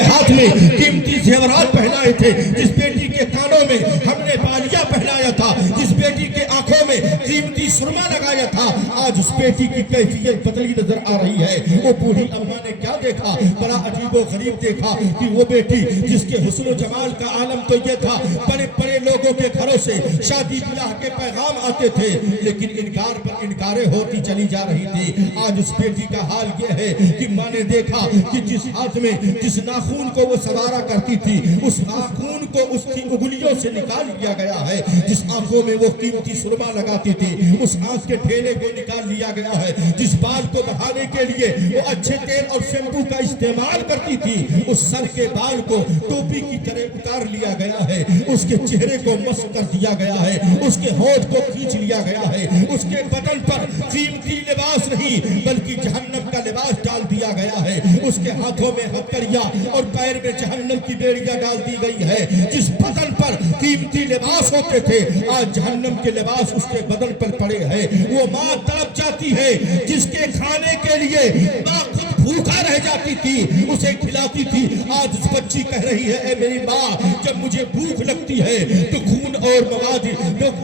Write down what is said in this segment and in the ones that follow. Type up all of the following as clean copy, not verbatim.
ہاتھ میں قیمتی زیورات پہنائے تھے، جس بیٹی کے کانوں میں ہم نے بالیاں پہنایا تھا، جس بیٹی کے آنکھوں میں قیمتی سرما لگایا تھا، آج اس بیٹی کی کیفیت بدلی نظر آ رہی ہے۔ وہ بوڑھی اماں نے کیا دیکھا؟ بڑا عجیب و غریب دیکھا کہ وہ بیٹی جس کے حسن و جمال کا عالم تو یہ تھا، بڑے بڑے لوگوں کے گھروں سے شادی بیاہ کے پیغام آتے تھے، لیکن انکار پر انکاریں ہوتی چلی جا رہی تھی۔ آج اس بیٹی کا حال یہ ہے کہ ماں نے دیکھا کہ جس ہاتھ میں جس ناخون کو وہ سوارا کرتی تھی، اس ناخون کو اس کی انگلیوں سے نکال لیا گیا ہے۔ جس آنکھوں میں وہ قیمتی سرما لگاتی تھی، اس آنکھ کے ٹھیلے کو نکال لیا گیا ہے۔ جس بال کو بڑھانے کے لیے وہ اچھے تیل اور شیمپو کا استعمال کرتی تھی، اس سر کے بال کو ٹوپی کی طرح اتار لیا گیا ہے۔ اس کے چہرے کو مسح کر دیا گیا ہے، اس کے ہونٹ کو کھینچ لیا گیا ہے، اس کے بدن پر قیمتی لباس نہیں بلکہ جہنم کا لباس ڈال دیا گیا ہے۔ اس کے ہاتھوں میں ہتھکڑیاں اور پیر میں جہنم کی بیڑیاں ڈال دی گئی ہے۔ جس بدن پر قیمتی لباس ہوتے تھے، آج جہنم کے لباس اس کے بدن پر پڑے ہیں۔ وہ ماں تڑپ جاتی ہے جس کے کھانے کے لیے ماں خود بھوکا رہ جاتی تھی، اسے کھلاتی تھی۔ آج اس بچی کہہ رہی ہے، اے میری ماں، جب مجھے بھوک لگتی ہے تو خون اور مواد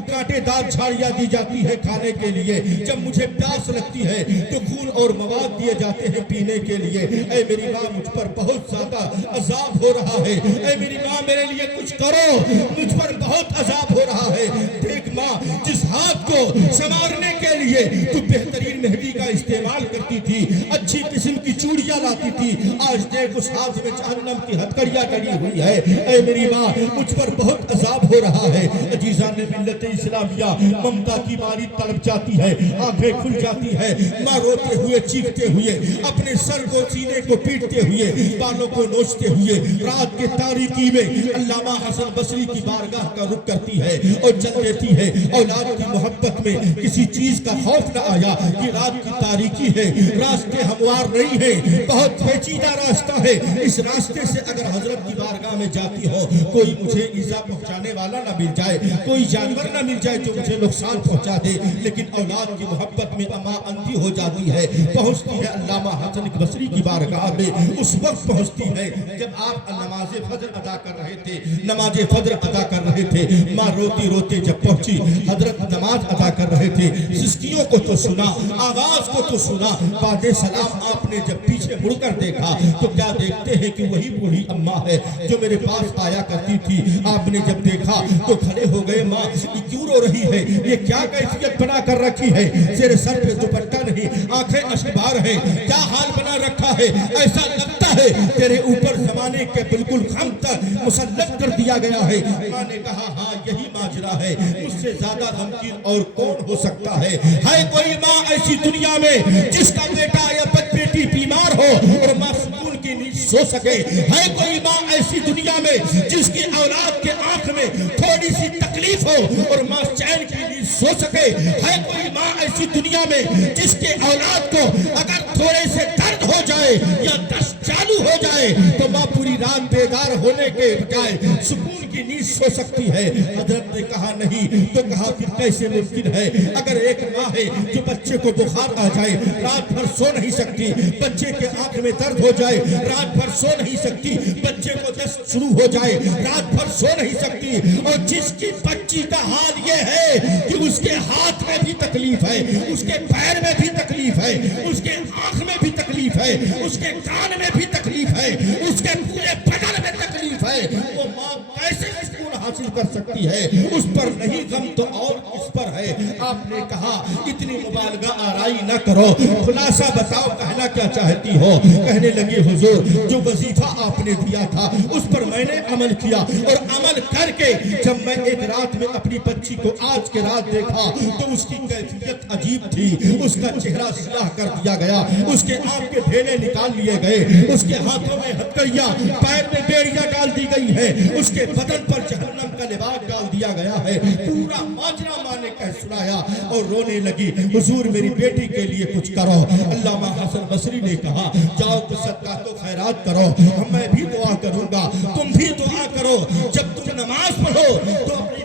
کانٹے دار جھاڑیاں دی جاتی ہے کھانے کے لیے، جب مجھے پیاس لگتی ہے تو خون اور مواد دیے جاتے ہیں پینے کے لیے۔ اے میری ماں، مجھ پر بہت زیادہ عذاب ہو رہا ہے، اے میری ماں میرے لیے کچھ کرو، مجھ پر بہت عذاب ہو رہا ہے۔ دیکھ ماں، جس ہاتھ کو سنوارنے کے لیے تو بہترین مہندی کا استعمال کرتی تھی، اچھی قسم کی چوڑیاں لاتی تھی، آج دیکھ اس ہاتھ میں جہنم کی ہتھکڑیاں ڈلی ہوئی ہے۔ اے میری ماں، مجھ پر بہت عذاب ہو رہا ہے۔ عزیزان ملت اسلامیہ، ممتا کی ماری تڑپ جاتی ہے، آنکھیں کھل جاتی ہے۔ ماں روتے ہوئے چیختے ہوئے، اپنے سر کو سینے کو پیٹتے ہوئے، بالوں کو نوچتے ہوئے رات کے تاریکی میں علامہ حسن بصری کی بارگاہ کا رخ کرتی ہے اور چل دیتی ہے۔ اولاد کی محبت میں کسی چیز کا خوف نہ آیا کہ رات کی تاریکی ہے، راستے ہموار نہیں ہے، بہت پیچیدہ راستہ ہے، اس راستے سے اگر حضرت کی بارگاہ میں جاتی ہو، کوئی مجھے ایذا پہنچانے والا نہ مل جائے، کوئی جانور نہ مل جائے جو مجھے نقصان پہنچا دے۔ لیکن اولاد کی محبت میں اماں اندھی ہو جاتی ہے، پہنچتی ہے علامہ حسن بصری کی بارگاہ میں۔ اس وقت پہنچتی ہے جب آپ نماز فجر ادا کر رہے تھے، نماز فجر ادا کر رہے تھے۔ ماں روتی روتی جب پہنچی، حضرت نماز ادا کر رہے تھے، سسکیوں کو تو سنا، آواز کو تو سنا، بعد سلام آپ نے جب پیچھے مڑ کر دیکھا تو کیا دیکھتے ہیں کہ وہی بوڑھی اماں ہے جو میرے پاس آیا کرتی تھی۔ آپ نے جب دیکھا تو کھڑے ہو گئے، ماں یہ کیوں رو رہی ہے، یہ کیا کیفیت بنا کر رکھی ہے، تیرے سر پہ دوپٹہ نہیں، آنکھیں اشکبار ہیں، کیا حال بنا رکھا ہے، ایسا لگتا ہے تیرے اوپر زمانے کے بالکل خم تک مسلط کر دیا گیا ہے۔ ماں نے کہا ہاں یہی ماجرا ہے، مجھ سے زیادہ غمگین اور کون ہو سکتا ہے۔ کوئی ماں ایسی دنیا میں جس کا بیٹا یا بیٹی بیمار ہو اور ماں سکون کی نیند سو سکے؟ ہے کوئی ماں ایسی دنیا میں جس کی اولاد کے آنکھ میں تھوڑی سی تکلیف ہو اور ماں چین کی نیند سو سکے؟ ہے کوئی ماں ایسی دنیا میں جس کے اولاد کو اگر تھوڑے سے درد ہو جائے یا دست چالو ہو جائے تو ماں پوری رات بیدار ہونے کے بجائے سکون کی نیند سو سکتی ہے؟ حضرت نے کہا نہیں، تو کہا پھر کیسے ممکن ہے؟ اگر ایک ماں ہے جو بچے کو بخار آ جائے، رات بھر سو نہیں سکتی، بچے کے آنکھ میں درد ہو جائے، رات بھر سو نہیں سکتی، بچے کو دست شروع ہو جائے، رات بھر سو نہیں سکتی، اور جس کی بچی کا حال یہ ہے کہ اس کے ہاتھ میں بھی تکلیف ہے، اس کے پیر میں بھی تکلیف ہے، اس کے آنکھ میں بھی تکلیف ہے، اس کے کان میں بھی تکلیف ہے، اس کے پورے بدن میں تکلیف ہے، وہ ماں کیسے سکون حاصل کر سکتی ہے؟ اس پر نہیں غم تو اور کس پر ہے؟ آپ نے کہا اتنی مبالغہ آرائی نہ کرو، خلاصہ بتاؤ کہنا کیا چاہتی ہو؟ کہنے لگی حضور جو وظیفہ آپ نے دیا تھا اس پر میں نے عمل کیا، اور عمل کر کے جب میں ایک رات میں اپنی بچی کو آج کے رات دیکھا تو اس کی کیفیت عجیب تھی، اس کا چہرہ سیاہ کر دیا گیا، اس کے آنکھ کے ڈھیلے نکال لیے گئے، اس کے ہاتھوں میں ہتھکڑیاں، پیر میں بیڑیاں ڈال دی گئی ہے، اس کے بدن پر جہنم کا لباس ڈال دیا گیا ہے۔ پورا ماجرا ماں نے کہہ سنایا اور رونے لگی، حضور میری بیٹی کے لیے کچھ کرو۔ علامہ حسن بصری نے کہا جاؤ تو صدقہ تو خیرات کرو، میں بھی دعا کروں گا، تم بھی دعا کرو، جب تم نماز پڑھو تو اپنی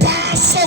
500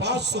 500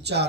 4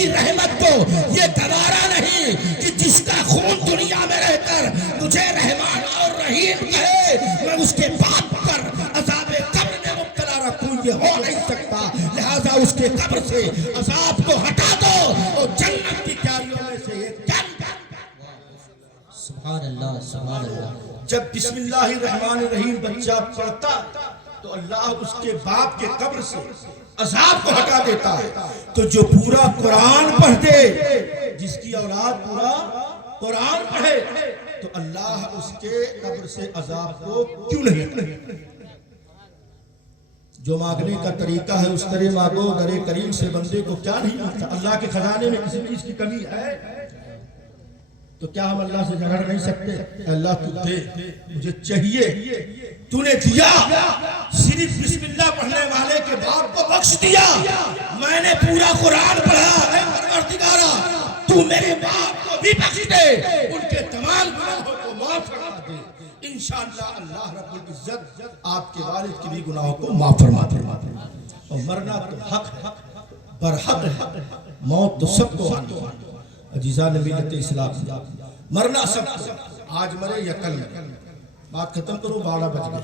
میری رحمت کو یہ گوارا نہیں کہ جس کا خون دنیا میں رہ کر مجھے رحمان اور رحیم کہے، میں اس کے باپ پر عذاب قبر میں مبتلا رکھوں، یہ ہو نہیں سکتا۔ لہذا اس کے قبر سے عذاب کو ہٹا دو اور جنت کی کیاریوں میں سے ایک کر۔ سبحان اللہ سبحان اللہ۔ جب بسم اللہ الرحمن الرحیم بچہ پڑھتا تو اللہ اس کے باپ کے قبر سے عذاب کو ہٹا دیتا ہے۔ تو جو پورا قرآن پڑھ دے، جس کی اولاد پورا قرآن پڑھے، تو اللہ اس کے قبر سے عذاب کو کیوں نہیں ہٹائے؟ جو مانگنے کا طریقہ ہے اس طرح مانگو، در کریم سے بندے کو کیا نہیں ملتا؟ اللہ کے خزانے میں کسی چیز کی کمی ہے تو کیا ہم اللہ سے جھگڑ نہیں سکتے؟ اللہ تو دے، مجھے چاہیے، تو نے دیا، صرف بسم اللہ پڑھنے والے کے باپ کو بخش دیا، میں نے پورا قرآن پڑھا، اے پروردگارا تو میرے باپ کو بھی بخش دے، ان کے تمام گناہوں کو معاف فرما دے۔ انشاءاللہ اللہ رب العزت آپ کے والد کے بھی گناہوں کو معاف فرما دے۔ اور مرنا تو حق ہے، برحق ہے، موت تو سب کو آنی ہے۔ عزیزان ملت اسلام، مرنا سب کو، آج مرے یا کل مرے، بات ختم کرو، 12 بج گئے،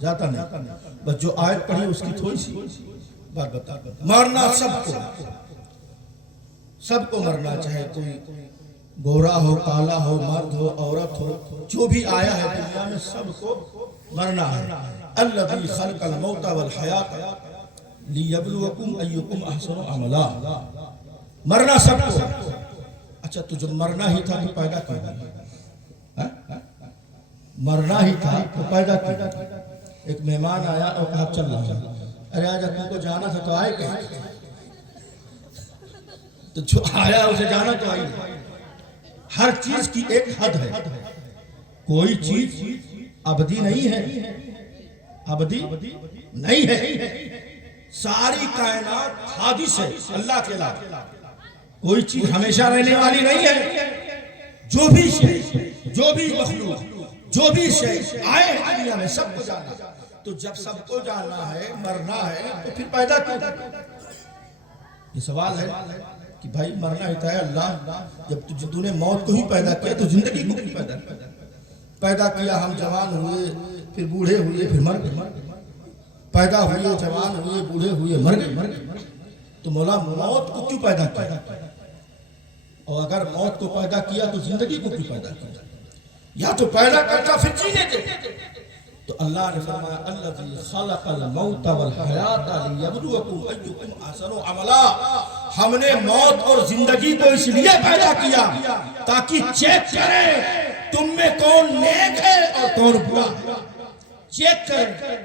جاتا نہیں، بس جو آیت پڑھی اس کی تھوڑی سی بات بتا۔ مرنا سب کو مرنا، چاہے کوئی گورا ہو، کالا ہو، مرد ہو، عورت ہو، جو بھی آیا ہے دنیا میں سب کو مرنا ہے۔ الذی خلق الموت والحیات لیبلوکم ایکم احسن عملا، مرنا سب کو۔ اچھا تو جب مرنا ہی تھا تو پیدا کیا؟ مرنا ہی تھا تو پیدا کیا؟ ایک مہمان آیا اور کہا چل رہا ہے، ارے آج تم کو جانا تھا تو آئے کہیں؟ تو جو آیا اسے جانا تو آئی۔ ہر چیز کی ایک حد ہے، کوئی چیز ابدی نہیں ہے، ابدی نہیں ہے، ساری کائنات حادث ہے اللہ کے علاوہ، کوئی چیز ہمیشہ رہنے والی نہیں ہے۔ جو بھی شے، جو بھی مخلوق، جو بھی شے آئے ہیں دنیا میں سب کو جانا، تو جب سب کو جانا ہے، مرنا ہے، تو پھر پیدا کیوں؟ یہ سوال ہے کہ بھائی مرنا ہی تھا، اللہ جب تو نے موت کو ہی پیدا کیا تو زندگی کو بھی پیدا کیا۔ ہم جوان ہوئے، پھر بوڑھے ہوئے، پھر مر گئے، پیدا ہوئے، جوان ہوئے، بوڑھے ہوئے، مر گئے، تو مولا موت کو کیوں پیدا کیا؟ اور اگر موت کو پیدا کیا تو زندگی کو کیوں پیدا کیا؟ یا تو پیدا کرتا پھر جینے دے۔ تو اللہ نے فرمایا الذی خلق الموت والحیات لیبلوکم ایکم احسن عملا، ہم نے موت اور زندگی کو اس لیے پیدا کیا تاکہ چیک کریں تم میں کون نیک ہے اور کون برا ہے، چیک کریں۔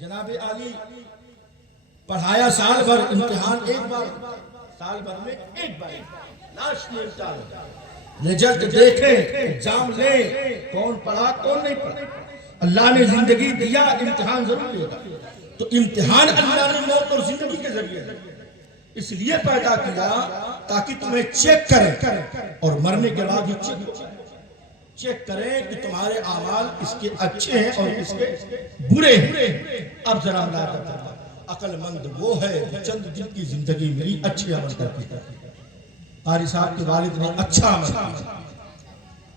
جناب عالی پڑھایا سال بھر، امتحان ایک بار، سال بھر میں ایک بار لاسٹ میں امتحان، رزلٹ دیکھیں، ایگزام لیں، کون پڑھا کون نہیں پڑھا۔ اللہ نے زندگی دیا، امتحان ضرور دے گا، تو امتحان اللہ نے موت اور زندگی کے ذریعے اس لیے پیدا کیا تاکہ تمہیں چیک کریں، اور مرنے کے بعد ہی چیک کریں کہ تمہارے اعمال اس کے اچھے ہیں اور اس کے برے ہیں۔ اب ذرا اللہ کا عقل مند وہ ہے چند دن کی زندگی ملی اچھے عمل کرتے، قاری صاحب کے والد نے اچھا عمل کیا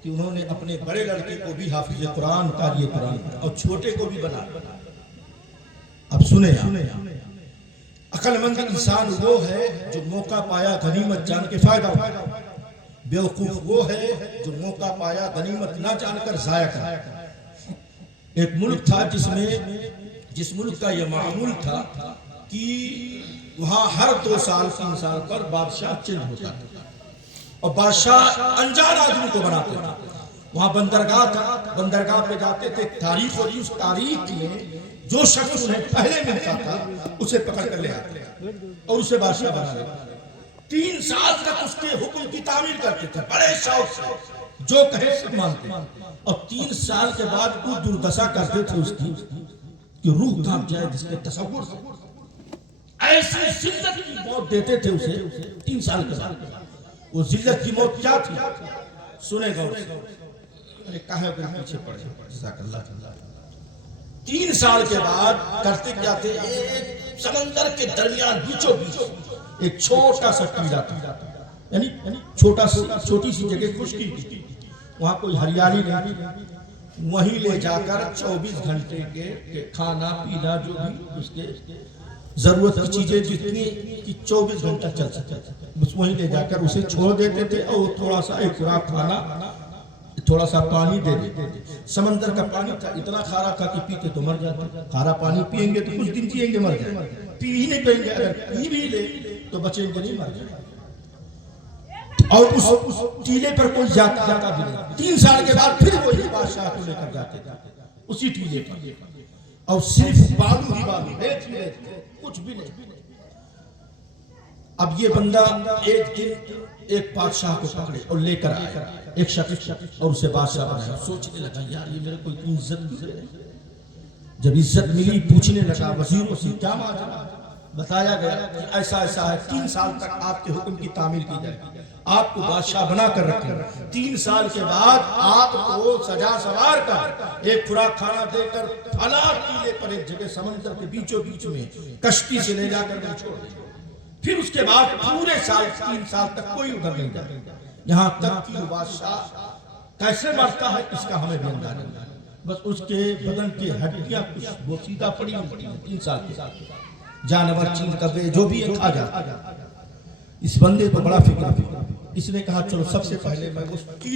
کہ انہوں نے اپنے بڑے لڑکے کو بھی حافظ قرآن، قاری قرآن، اور چھوٹے کو بھی بنا۔ اب سنیں، عقل مند انسان وہ ہے جو موقع پایا غنیمت جان کے فائدہ اٹھایا، بیوقوف وہ ہے جو موقع پایا غنیمت نہ جان کر ضائع کرا۔ ایک ملک تھا جس ملک کا یہ معمول تھا کہ وہاں ہر 2 سال 3 سال پر بادشاہ چینج ہوتا تھا، اور بادشاہ انجان آدمی کو بناتے تھے۔ وہاں بندرگاہ تھا، بندرگاہ پہ جاتے تھے، تاریخ ہوتی، اس تاریخ میں جو شخص انہیں پہلے ملتا تھا اسے پکڑ کر لے آتے اور اسے بادشاہ بنا لیتے۔ 3 سال تک اس کے حکم کی تعمیل کرتے تھے بڑے شوق سے، جو کہے سب مانتے، اور 3 سال کے بعد وہ دردشا کرتے تھے اس کی کہ روح کانپ جائے جس کے تصور سے، ایسی ذلت کی موت دیتے تھے اسے 3 سال کے بعد۔ وہ ذلت کی موت کیا تھی سنے گا، کہاں پیچھے پڑے، جزاک اللہ۔ 3 سال کے بعد کرتے کیا تھے، ایک سمندر کے درمیان بیچوں بیچ ایک چھوٹا سا ٹیلا تھا، یعنی چھوٹی سی جگہ خشکی تھی، وہاں کوئی ہریالی نہیں، وہیں لے جا کر 24 گھنٹے کے کھانا پینا جو بھی اس کے ضرورت کی چیزیں جتنی کہ 24 گھنٹہ چل سکتا تھا، بس وہیں لے جا کر اسے چھوڑ دیتے تھے اور تھوڑا سا ایک خوراک کھانا، تھوڑا سا پانی دے دیتے تھے۔ سمندر کا پانی تھا، اتنا کھارا تھا کہ پیتے تو مر جاتے، کھارا پانی پیئیں گے تو کچھ دن جئیں گے، مر جائیں گے، پی ہی نہیں پئیں گے، اگر پی بھی لے تو بچیں گے نہیں، مر جائیں گے۔ اور اس ٹیلے پر کوئی جاتا آتا بھی نہیں، 3 سال کے بعد پھر وہی بادشاہ کو لے کر جاتے تھے اسی ٹیلے پر، اور صرف بالو ہی بالو، ریت ہی ریت، کچھ بھی نہیں۔ اب یہ بندہ ایک دن ایک بادشاہ کو پکڑے اور لے کر آیا، ایک شخص، اور اسے بادشاہ بنایا۔ سوچنے لگا یار یہ میرے کو اتنی عزت ملے، جب عزت ملی پوچھنے لگا وزیروں سے کیا ماجرا، بتایا گیا کہ ایسا ایسا ہے، 3 سال تک آپ کے حکم کی تعمیل کی جائے گی، آپ کو بادشاہ بنا کر رکھیں گے، 3 سال کے بعد آپ کو سجا سوار کر ایک خوراک کھانا دے کر فلاں ٹیلے پر ایک جگہ سمندر کے بیچوں بیچ میں کشتی سے لے جا کر چھوڑ دیں گے، پھر اس کے بعد پورے 3 سال تک کوئی ادھر نہیں جائے گا، یہاں تک کہ بادشاہ کیسے مرتا ہے اس کا ہمیں بھی اندازہ نہیں، بس اس کے بدن کی ہڈیاں کچھ بوسیدہ پڑی ہوتی ہیں، 3 سال کے ساتھ جانور چین کبے جو بھی ایک آ جاتا۔ اس بندے کو بڑا فکر، اس نے کہا چلو سب سے پہلے میں اس